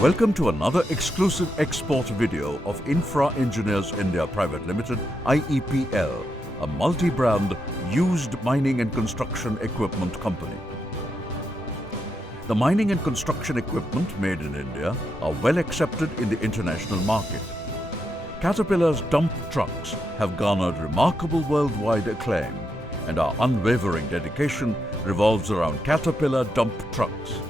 Welcome to another exclusive export video of Infra Engineers India Private Limited, IEPL, a multi-brand used mining and construction equipment company. The mining and construction equipment made in India are well accepted in the international market. Caterpillar's dump trucks have garnered remarkable worldwide acclaim, and our unwavering dedication revolves around Caterpillar dump trucks.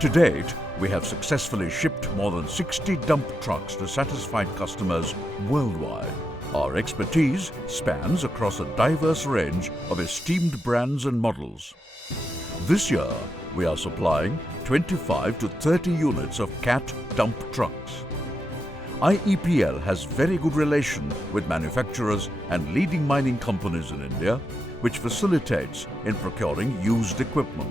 To date, we have successfully shipped more than 60 dump trucks to satisfied customers worldwide. Our expertise spans across a diverse range of esteemed brands and models. This year, we are supplying 25 to 30 units of CAT dump trucks. IEPL has very good relation with manufacturers and leading mining companies in India, which facilitates in procuring used equipment.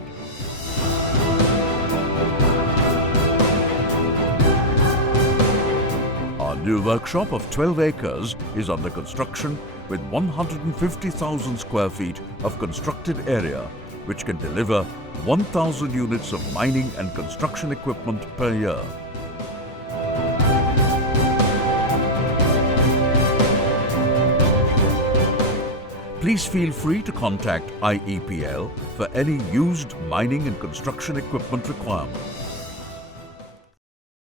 Our new workshop of 12 acres is under construction with 150,000 square feet of constructed area, which can deliver 1,000 units of mining and construction equipment per year. Please feel free to contact IEPL for any used mining and construction equipment requirements.